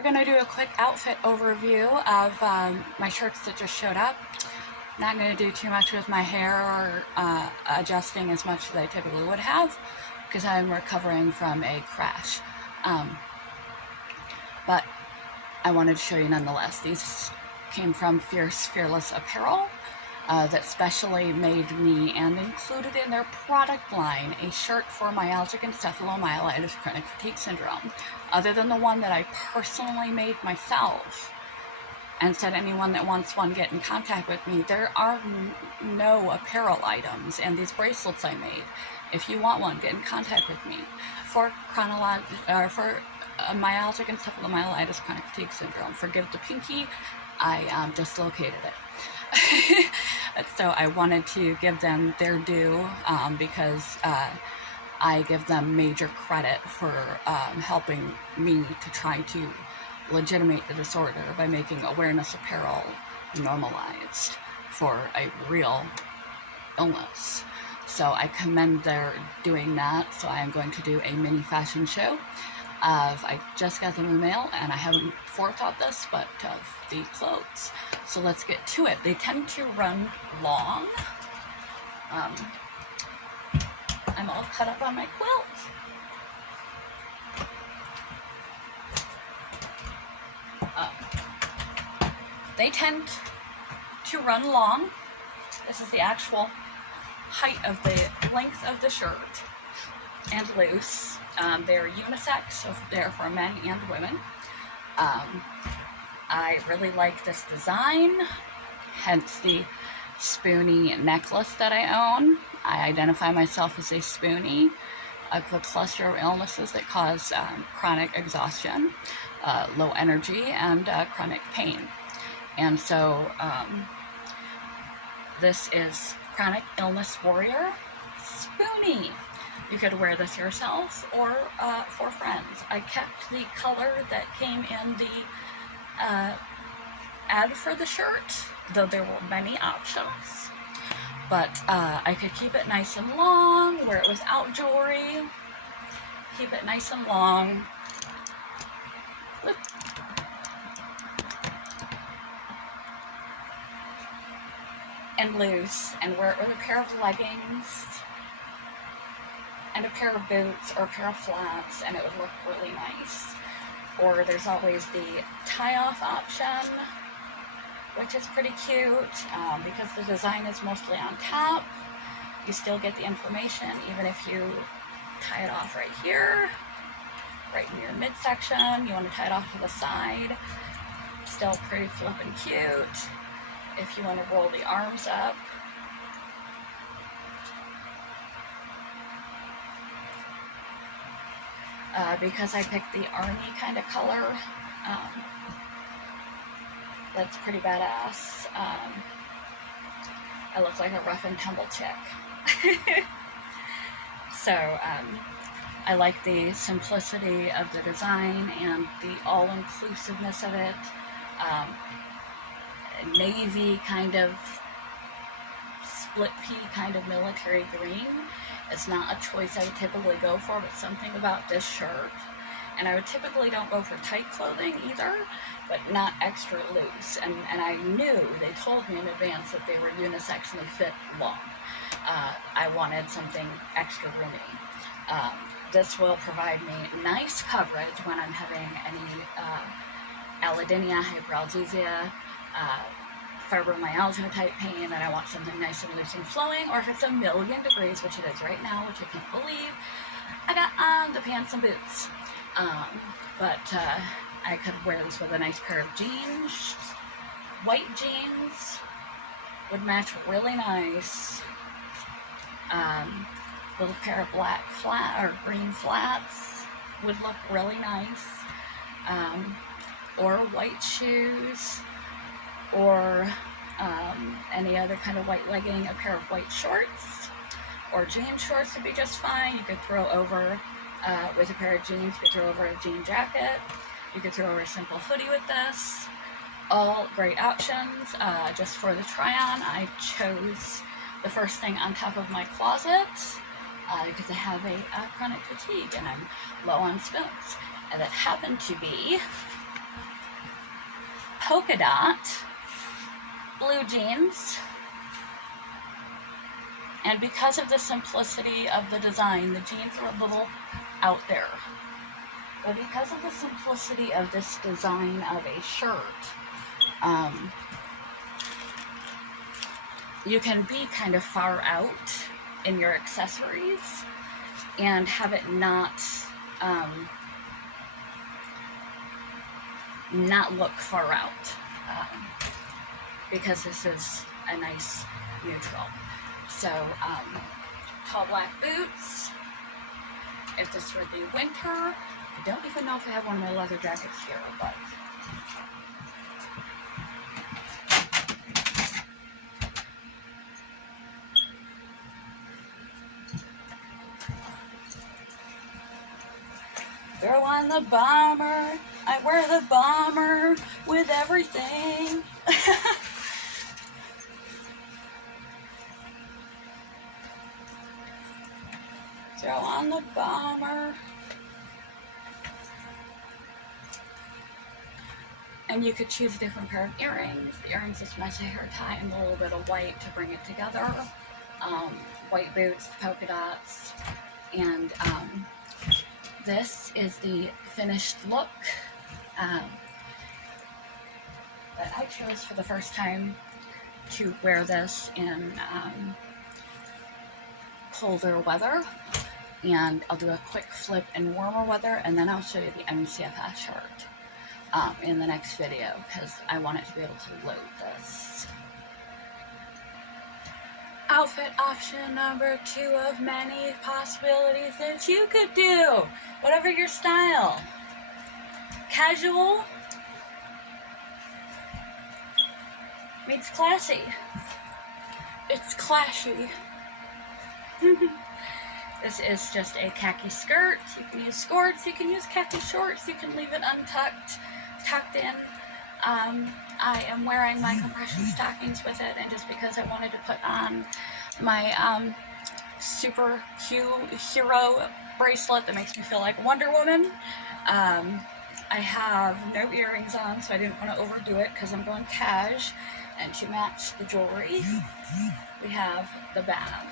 we're going to do a quick outfit overview of my shirts that just showed up. Not going to do too much with my hair or adjusting as much as I typically would have because I'm recovering from a crash. But I wanted to show you nonetheless. These came from Fearless Apparel that specially made me and included in their product line a shirt for myalgic encephalomyelitis chronic fatigue syndrome. Other than the one that I personally made myself and said anyone that wants one get in contact with me, there are no apparel items and these bracelets I made. If you want one, get in contact with me. For myalgic encephalomyelitis chronic fatigue syndrome, forgive the pinky, I dislocated it. So I wanted to give them their due because I give them major credit for helping me to try to legitimate the disorder by making awareness apparel normalized for a real illness. So I commend their doing that. So I am going to do a mini fashion show of, I just got them in the mail and I haven't forethought this, but of the clothes. So let's get to it. They tend to run long. I'm all cut up on my quilt. They tend to run long. This is the actual height of the length of the shirt and loose. They're unisex, so they're for men and women. I really like this design, hence the spoonie necklace that I own. I identify myself as a spoonie, a cluster of illnesses that cause chronic exhaustion, low energy, and chronic pain. And so this is Chronic Illness Warrior Spoonie. You could wear this yourself or for friends. I kept the color that came in the ad for the shirt, though there were many options. But I could keep it nice and long, wear it without jewelry, keep it nice and long. And loose, and wear it with a pair of leggings and a pair of boots or a pair of flats, and it would look really nice. Or there's always the tie-off option, which is pretty cute because the design is mostly on top. You still get the information even if you tie it off right here, right in your midsection. You want to tie it off to the side. Still pretty flippin' cute. If you want to roll the arms up. Because I picked the army kind of color, that's pretty badass. I look like a rough and tumble chick. So I like the simplicity of the design and the all-inclusiveness of it. Navy kind of split pea kind of military green is not a choice I would typically go for, but something about this shirt. And I would typically don't go for tight clothing either, but not extra loose. And I knew, they told me in advance that they were unisexually fit long. I wanted something extra roomy. This will provide me nice coverage when I'm having any allodynia, hyperalgesia, fibromyalgia type pain, and I want something nice and loose and flowing, or if it's 1,000,000 degrees, which it is right now, which I can't believe, I got on the pants and boots. But I could wear this with a nice pair of jeans. White jeans would match really nice. Little pair of black flat or green flats would look really nice. Or white shoes, or any other kind of white legging, a pair of white shorts, or jean shorts would be just fine. You could throw over, with a pair of jeans, you could throw over a jean jacket. You could throw over a simple hoodie with this. All great options. Just for the try-on, I chose the first thing on top of my closet because I have a chronic fatigue and I'm low on spoons. And it happened to be polka dot blue jeans. And because of the simplicity of the design, the jeans are a little out there. But because of the simplicity of this design of a shirt, you can be kind of far out in your accessories and have it not look far out, because this is a nice neutral. So tall black boots. If this were the winter, I don't even know if I have one of my leather jackets here, but throw on the bomber. I wear the bomber with everything. Throw on the bomber. And you could choose a different pair of earrings. The earrings just match the hair tie and a little bit of white to bring it together. White boots, polka dots, and this is the finished look that I chose for the first time to wear this in colder weather. And I'll do a quick flip in warmer weather, and then I'll show you the MCFS shirt in the next video, because I want it to be able to load this. Outfit option number 2 of many possibilities that you could do. Whatever your style. Casual meets classy. It's clashy. This is just a khaki skirt. You can use skirts, you can use khaki shorts, you can leave it untucked, tucked in. I am wearing my compression stockings with it, and just because I wanted to put on my super hero bracelet that makes me feel like Wonder Woman. I have no earrings on, so I didn't want to overdo it because I'm going cash. And to match the jewelry, we have the bag.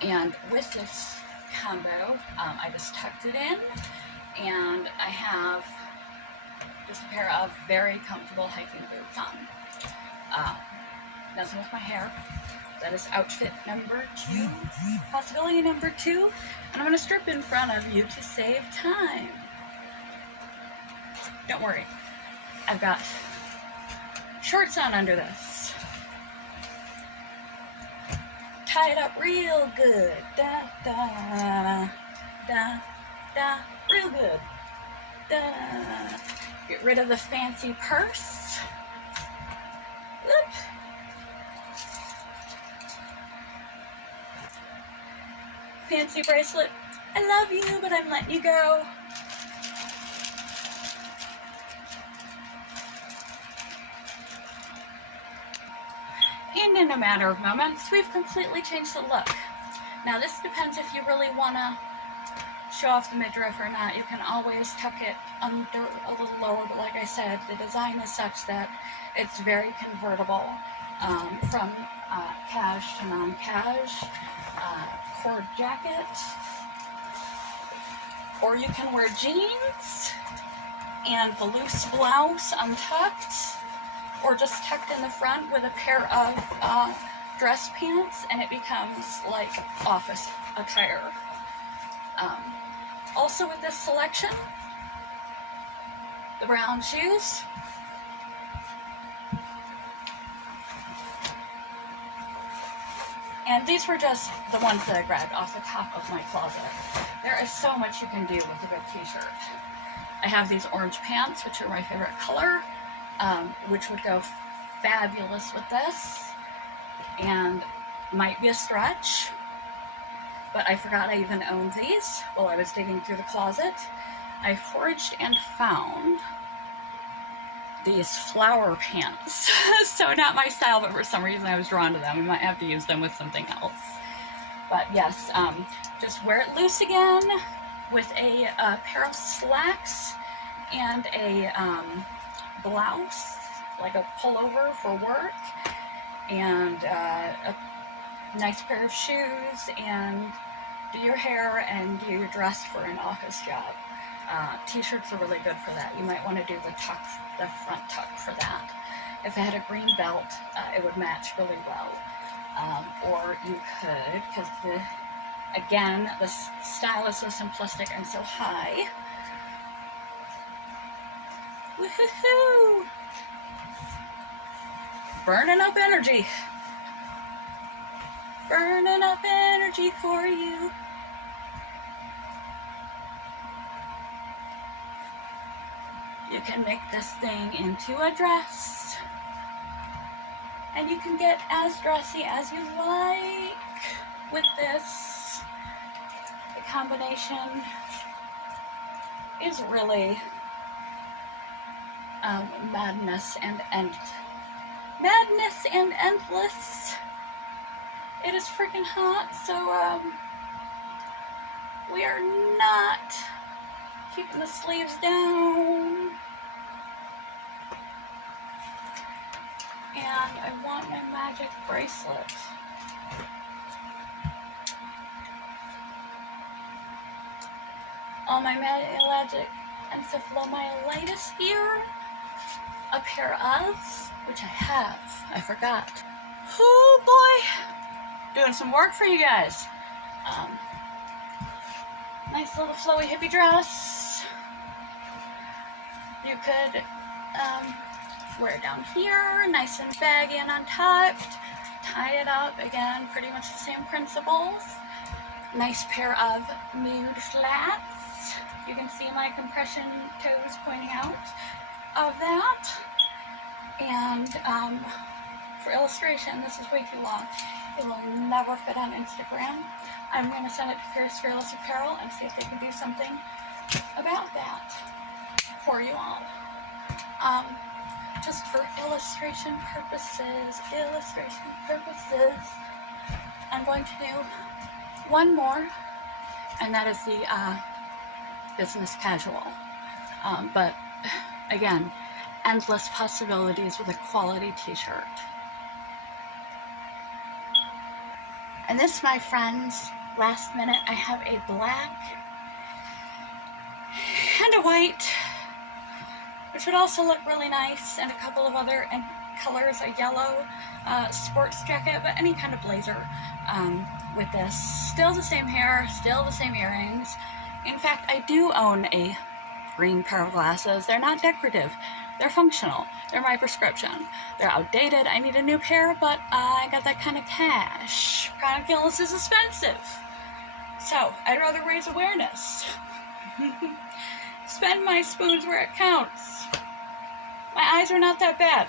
And with this combo, I just tucked it in, and I have just a pair of very comfortable hiking boots on. Nothing with my hair. That is outfit number 2, possibility number 2, and I'm going to strip in front of you to save time. Don't worry, I've got shorts on under this. Tie it up real good. Da, da, da, da, real good. Da. Get rid of the fancy purse. Whoop. Fancy bracelet. I love you, but I'm letting you go. And in a matter of moments, we've completely changed the look. Now this depends if you really want to show off the midriff or not. You can always tuck it under a little lower, but like I said, the design is such that it's very convertible from cash to non-cash. Cord jacket, or you can wear jeans and the loose blouse untucked, or just tucked in the front with a pair of dress pants, and it becomes like office attire. Also with this selection, the brown shoes, and these were just the ones that I grabbed off the top of my closet. There is so much you can do with a good t-shirt. I have these orange pants, which are my favorite color, which would go fabulous with this, and might be a stretch, but I forgot I even owned these while I was digging through the closet. I foraged and found these flower pants. So not my style, but for some reason I was drawn to them. I might have to use them with something else. But yes, just wear it loose again with a pair of slacks and a blouse, like a pullover for work, and a nice pair of shoes, and do your hair and do your dress for an office job. T-shirts are really good for that. You might want to do the tuck, the front tuck for that. If it had a green belt, it would match really well. Or you could, because again, the style is so simplistic and so high. Woohoo! Burning up energy. Burning up energy for you. You can make this thing into a dress. And you can get as dressy as you like with this. The combination is really madness and endless. It is freaking hot, so we are not keeping the sleeves down. And I want my magic bracelet. All my magic encephalomyelitis gear, a pair of, which I have, I forgot. Oh boy, doing some work for you guys. Nice little flowy hippie dress. You could wear it down here, nice and baggy and untucked. Tie it up, again, pretty much the same principles. Nice pair of nude flats. You can see my compression toes pointing out of that. And for illustration, this is way too long. It will never fit on Instagram. I'm going to send it to Fearless Apparel and see if they can do something about that for you all. Just for illustration purposes, I'm going to do one more, and that is the business casual. But again, endless possibilities with a quality t-shirt. And this, my friends, last minute, I have a black and a white, which would also look really nice, and a couple of other colors, a yellow sports jacket, but any kind of blazer with this. Still the same hair, still the same earrings. In fact, I do own a green pair of glasses. They're not decorative, they're functional. They're my prescription. They're outdated, I need a new pair, but I got that kind of cash. Chronic illness is expensive. So, I'd rather raise awareness. Spend my spoons where it counts. My eyes are not that bad.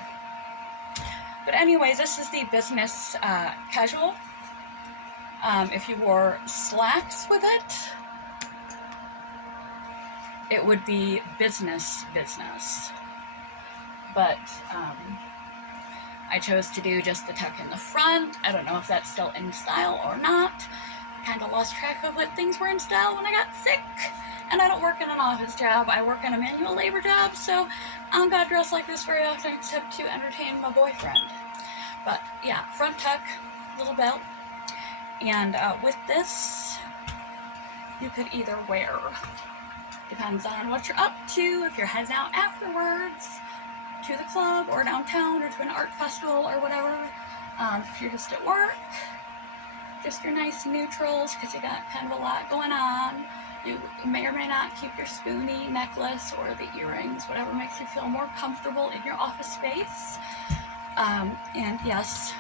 But anyways, this is the business casual. If you wore slacks with it, it would be business. But I chose to do just the tuck in the front. I don't know if that's still in style or not. Kind of lost track of what things were in style when I got sick. And I don't work in an office job. I work in a manual labor job, so I don't got dressed like this very often except to entertain my boyfriend. But yeah, front tuck, little belt. And with this, you could either wear, depends on what you're up to, if you're heading out afterwards to the club or downtown or to an art festival or whatever. If you're just at work, just your nice neutrals because you got kind of a lot going on. You may or may not keep your spoonie necklace or the earrings, whatever makes you feel more comfortable in your office space. And yes,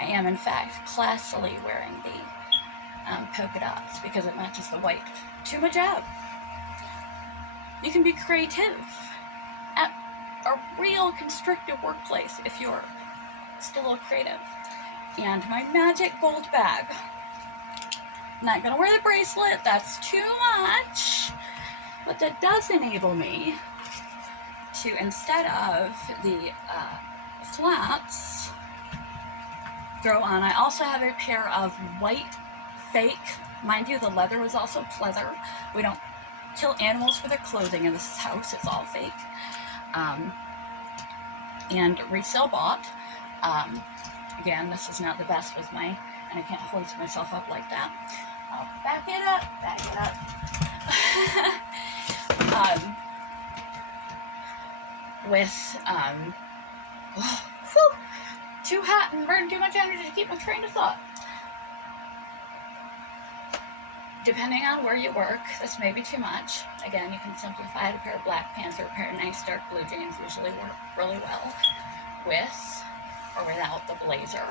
I am in fact classily wearing the polka dots because it matches the white to my job. You can be creative at a real constricted workplace if you're still a little creative. And my magic gold bag. Not gonna wear the bracelet, that's too much. But that does enable me to, instead of the flats, throw on, I also have a pair of white fake, mind you, the leather was also pleather. We don't kill animals for their clothing in this house, it's all fake. and resale bought. Again, this is not the best with my, and I can't hoist myself up like that. I'll back it up. Too hot and burn too much energy to keep my train of thought. Depending on where you work, this may be too much. Again, you can simplify it. A pair of black pants or a pair of nice dark blue jeans usually work really well with or without the blazer.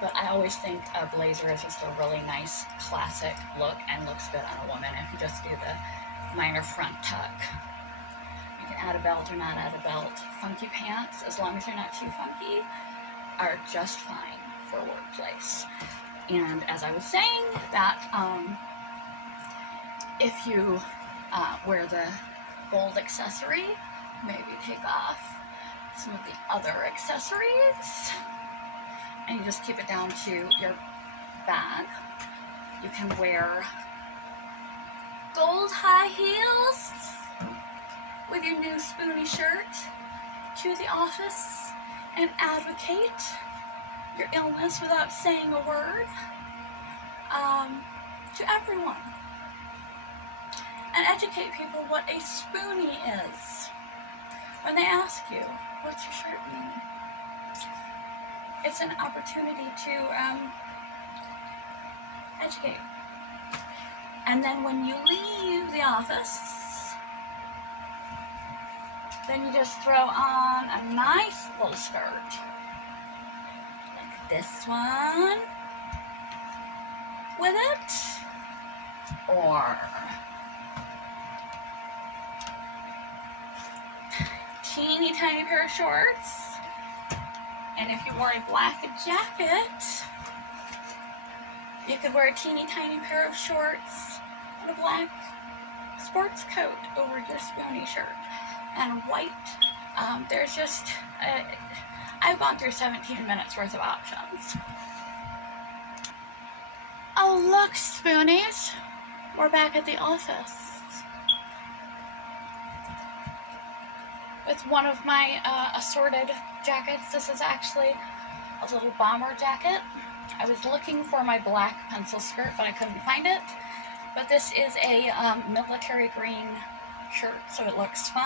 But I always think a blazer is just a really nice classic look and looks good on a woman if you just do the minor front tuck. You can add a belt or not add a belt. Funky pants, as long as they're not too funky, are just fine for a workplace. And as I was saying, that if you wear the gold accessory, maybe take off some of the other accessories, and you just keep it down to your bag. You can wear gold high heels with your new spoonie shirt to the office and advocate your illness without saying a word to everyone, and educate people what a spoonie is. When they ask you, what's your shirt mean? It's an opportunity to educate. And then when you leave the office, then you just throw on a nice little skirt. Like this one with it. Or teeny tiny pair of shorts. And if you wore a black jacket, you could wear a teeny tiny pair of shorts and a black sports coat over your spoonie shirt. And white. There's just, I've gone through 17 minutes worth of options. Oh look, spoonies, we're back at the office with one of my assorted jackets. This is actually a little bomber jacket. I was looking for my black pencil skirt, but I couldn't find it. But this is a military green shirt, so it looks fun.